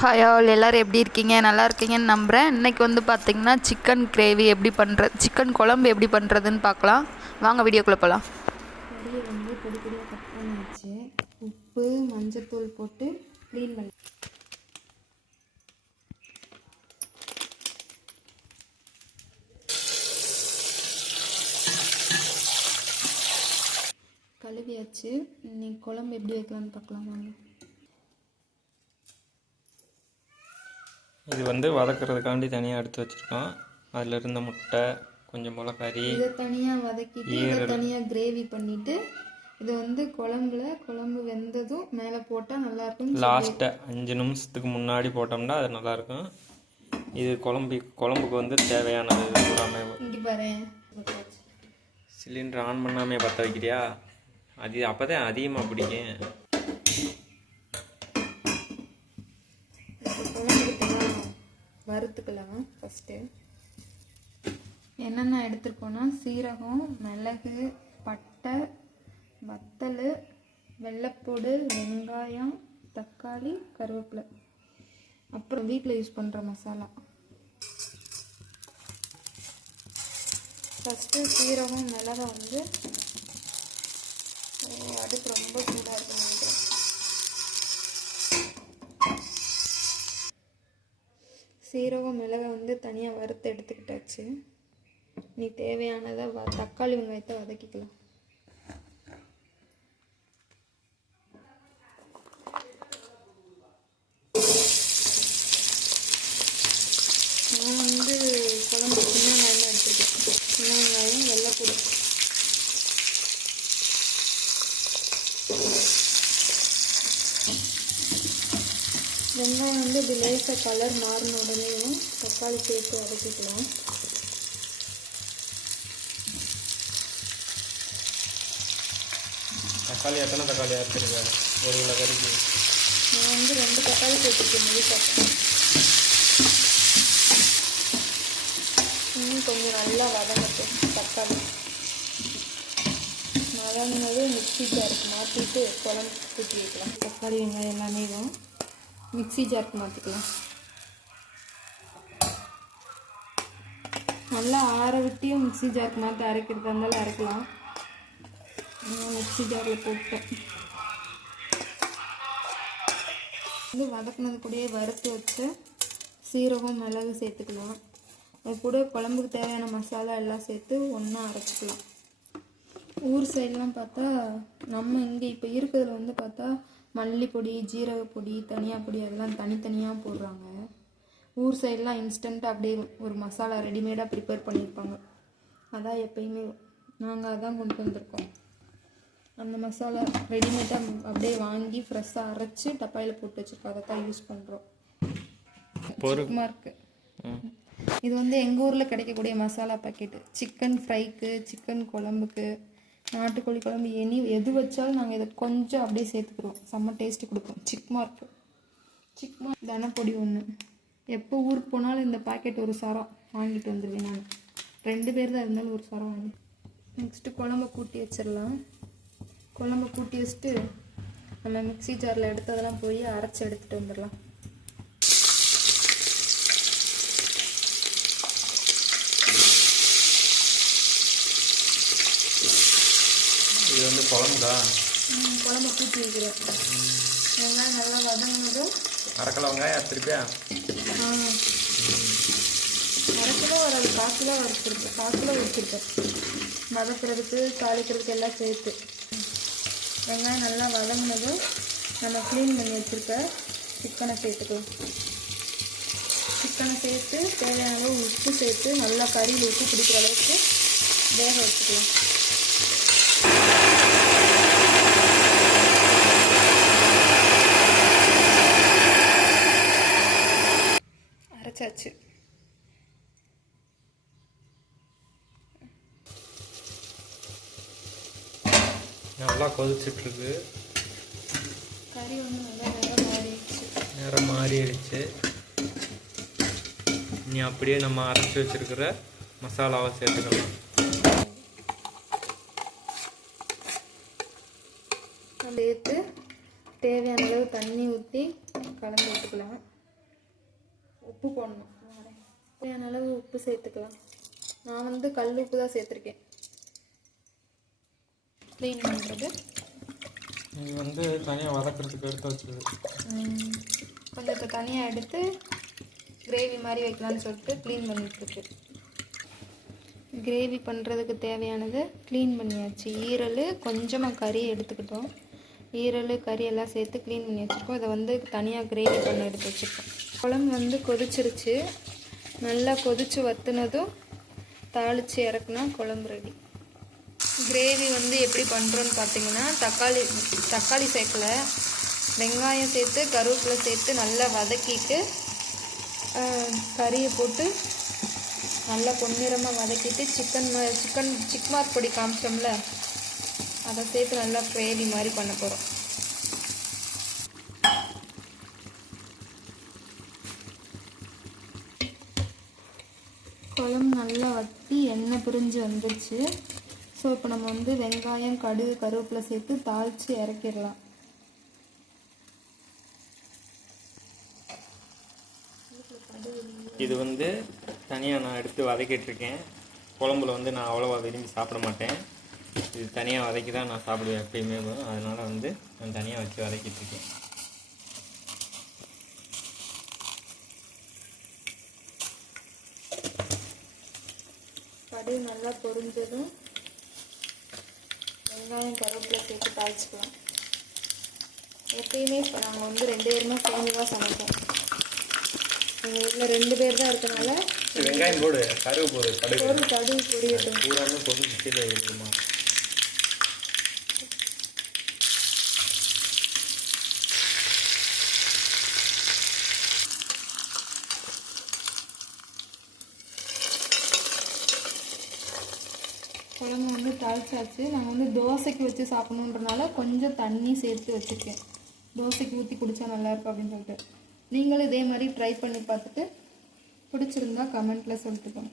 Hi all, எல்லோரும் எப்படி இருக்கீங்க? நல்லா இருக்கீங்கன்னு நம்புகிறேன். இன்றைக்கி வந்து பார்த்திங்கன்னா சிக்கன் கிரேவி எப்படி பண்ணுறது, சிக்கன் குழம்பு எப்படி பண்ணுறதுன்னு பார்க்கலாம். வாங்க வீடியோக்குள்ளே போகலாம். கறியை வந்து பொடி பொடியாக கட் பண்ணி வச்சு உப்பு மஞ்சத்தூள் போட்டு க்ளீன் பண்ணி கழுவியாச்சு. இன்னைக்கு குழம்பு எப்படி வைக்கலான்னு பார்க்கலாம் வாங்க. இது வந்து வதக்கிறதுக்காண்டி தனியாக எடுத்து வச்சுருக்கோம். அதில் இருந்த முட்டை, கொஞ்சம் போல் கறி, இதை தனியாக வதக்கிட்டு இதை தனியாக கிரேவி பண்ணிவிட்டு இதை வந்து குழம்பு வெந்ததும் மேலே போட்டால் நல்லாயிருக்கும். லாஸ்ட்டை 5 நிமிஷத்துக்கு முன்னாடி போட்டோம்னா அது நல்லாயிருக்கும். இது குழம்புக்கு வந்து தேவையானது. இங்கே பாரு, சிலிண்டர் ஆன் பண்ணாமே பற்ற வைக்கிறியா? அது அப்போ தான் அதிகமாக பிடிக்கும். வறுத்துக்கலாம். ஃபஸ்ட்டு என்னென்ன எடுத்துருக்கோன்னா சீரகம், மிளகு, பட்டை, வத்தல், வெள்ளைப்பூடு, வெங்காயம், தக்காளி, கருவேப்பிலை, அப்புறம் வீட்டில் யூஸ் பண்ணுற மசாலா. ஃபஸ்ட்டு சீரகம் மிளகை வந்து அடுப்பு ரொம்ப சூடாக இருக்கும் நினைக்கிறேன். சீரகம் மிளகை வந்து தனியாக வறுத்து எடுத்துக்கிட்டாச்சு. நீ தேவையானதை தக்காளி வெங்காயத்தை வதக்கிக்கலாம். நான் வந்து குழம்பு சின்ன வெங்காயம் தான் எடுத்துருக்கேன். சின்ன வெங்காயம், வெள்ளைப்பூடு, வெங்காயம் வந்து இது லேசாக கலர் மாறின உடனேயும் தக்காளி சேர்த்து வதக்கிக்கலாம். தக்காளி எத்தனை தக்காளி எடுத்துருக்கேன்? 1 கிலோ கறிக்கு நான் வந்து 2 தக்காளி சேர்த்துருக்கேன். முழு இன்னும் கொஞ்சம் நல்லா வதங்கட்டும். தக்காளி வதங்கினது மிக்ஸி ஜாருக்கு மாற்றிட்டு குழம்பு ஊற்றி வைக்கலாம். தக்காளி வெங்காயம் எல்லாமே தான் மிக்ஸி ஜாருக்கு மாற்றிக்கலாம். நல்லா ஆற விட்டியும் மிக்ஸி ஜாருக்கு மாற்றி அரைக்கிறதா இருந்தாலும் அரைக்கலாம். நான் மிக்ஸி ஜாரில் போட்டேன். வந்து வதக்கினது கூடயே வறுத்து வச்சு சீரகம் மிளகு சேர்த்துக்கலாம். அது கூட குழம்புக்கு தேவையான மசாலா எல்லாம் சேர்த்து ஒன்றா அரைச்சிக்கலாம். ஊர் சைட்லாம் பார்த்தா நம்ம இங்கே இப்போ இருக்கிறதுல வந்து பார்த்தா மல்லிப்பொடி, ஜீரகப்பொடி, தனியாக பொடி அதெல்லாம் தனித்தனியாக போடுறாங்க. ஊர் சைடெலாம் இன்ஸ்டண்ட்டாக அப்படியே ஒரு மசாலா ரெடிமேடாக ப்ரிப்பேர் பண்ணியிருப்பாங்க. அதான் எப்பயுமே நாங்கள் அதான் கொண்டு வந்திருக்கோம். அந்த மசாலா ரெடிமேடாக அப்படியே வாங்கி ஃப்ரெஷ்ஷாக அரைச்சி டப்பாயில் போட்டு வச்சுருக்கோம். அதை தான் யூஸ் பண்ணுறோம். மார்க்கு இது வந்து எங்கள் ஊரில் கிடைக்கக்கூடிய மசாலா பாக்கெட்டு. சிக்கன் ஃப்ரைக்கு, சிக்கன் குழம்புக்கு, நாட்டுக்கோழி குழம்பு எது வச்சாலும் நாங்கள் இதை கொஞ்சம் அப்படியே சேர்த்துக்குறோம். செம்ம டேஸ்ட்டு கொடுக்கும். சிக்மார்க் தனப்பொடி ஒன்று. எப்போ ஊருக்கு போனாலும் இந்த பாக்கெட் ஒரு சரம் வாங்கிட்டு வந்துடுவேன். நான் 2 பேர் தான் இருந்தாலும் ஒரு சரம் வாங்கி. நெக்ஸ்ட்டு குழம்பை கூட்டி வச்சிடலாம். குழம்பை கூட்டி வச்சுட்டு நம்ம மிக்ஸி ஜாரில் எடுத்ததெல்லாம் போய் அரைச்சி எடுத்துகிட்டு வந்துடலாம். இது வந்து குழம்புதா? குழம்பு கூட்டி வைக்கிறேன். வெங்காயம் நல்லா வதங்கினதும் அரைக்கிலோ வெங்காயம் திருப்பியா? அரைக்கிலோ வராது, 1/4 கிலோ வறுத்துருக்கேன். 1/4 கிலோ வச்சுருக்கேன் வதக்கிறதுக்கு தாளிக்கிறதுக்கு எல்லாம் சேர்த்து. வெங்காயம் நல்லா வதங்கினதும் நம்ம க்ளீன் பண்ணி வச்சுருக்க சிக்கனை சேர்த்துக்கலாம். சிக்கனை சேர்த்து தேவையான அளவு உப்பு சேர்த்து நல்லா கறியில் உப்பு பிடிக்கிற அளவுக்கு வேக வச்சுக்கலாம். அரைச்சாச்சு. நல்லா கொதிச்சுட்ருக்கு. கறி வந்து நல்லா நேரம் மாறிடுச்சு. இனி அப்படியே நம்ம அரைச்சி வச்சுருக்கிற மசாலாவை சேர்த்துக்கலாம். சேர்த்து தேவையான அளவு தண்ணி ஊற்றி கலந்து விட்டுக்கலாம். உப்பு போடணும். தேவையான அளவு உப்பு சேர்த்துக்கலாம். நான் வந்து கல் உப்பு தான் சேர்த்துருக்கேன். க்ளீன் பண்ணுறது இது வந்து தனியாக வதக்கிறதுக்கு எடுத்து வச்சுது. கொஞ்சம் இப்போ தனியாக எடுத்து கிரேவி மாதிரி வைக்கலான்னு சொல்லிட்டு க்ளீன் பண்ணிட்டுருக்கு. கிரேவி பண்ணுறதுக்கு தேவையானது க்ளீன் பண்ணியாச்சு. ஈரல், கொஞ்சமாக கறி எடுத்துக்கிட்டோம். ஈரல், கறி எல்லாம் சேர்த்து க்ளீன் பண்ணி வச்சுருக்கோம். இதை வந்து தனியாக கிரேவி பண்ண எடுத்து வச்சுருக்கோம். குழம்பு வந்து கொதிச்சிருச்சு. நல்லா கொதித்து வற்றுனதும் தாளித்து இறக்குனா குழம்பு ரெடி. கிரேவி வந்து எப்படி பண்ணுறோன்னு பார்த்தீங்கன்னா, தக்காளி சேர்க்கல, வெங்காயம் சேர்த்து கருவேப்பிலை சேர்த்து நல்லா வதக்கிட்டு கறியை போட்டு நல்லா பொன்னிறமாக வதக்கிட்டு சிக் மார்க் பொடி காமிச்சோம்ல, அதை சேர்த்து நல்லா கிரேவி மாதிரி பண்ண போகிறோம். குழம்பு நல்லா வற்றி எண்ணெய் பிரிஞ்சு வந்துடுச்சு. ஸோ இப்போ நம்ம வந்து வெங்காயம், கடுகு, கருவேப்பிலை சேர்த்து தாளித்து இறக்கிடலாம். இது வந்து தனியாக நான் எடுத்து வதக்கிட்டுருக்கேன். குழம்புல வந்து நான் அவ்வளோவா விரும்பி சாப்பிட மாட்டேன். இது தனியாக வதக்கி தான் நான் சாப்பிடுவேன் எப்பயுமே. அதனால் வந்து நான் தனியாக வச்சு வதக்கிட்டுருக்கேன். கடுகு நல்லா பொரிஞ்சதும் வெங்காயம், கருவேப்பிலை சேர்த்து தாளிச்சுக்கலாம். எப்பயுமே இப்போ நாங்கள் வந்து 2 பேருமே சேர்ந்து தான் சமைப்போம். எங்கள் வீட்டில் 2 பேர் தான் இருக்கனால வெங்காயம் போடு, கருவு போடு, கடுகு பொரியட்டும். பூராமே பொருள் கீழே இருக்குமா. குழம்பு வந்து தாளிச்சாச்சு. நாங்கள் வந்து தோசைக்கு வச்சு சாப்பிட்ணுன்றனால கொஞ்சம் தண்ணி சேர்த்து வச்சுருக்கேன். தோசைக்கு ஊற்றி குடித்தா நல்லாயிருக்கும் அப்படின்னு சொல்லிட்டு. நீங்களும் இதே மாதிரி ட்ரை பண்ணி பார்த்துட்டு பிடிச்சிருந்தா கமெண்ட்டில் சொல்லிட்டுக்கோங்க.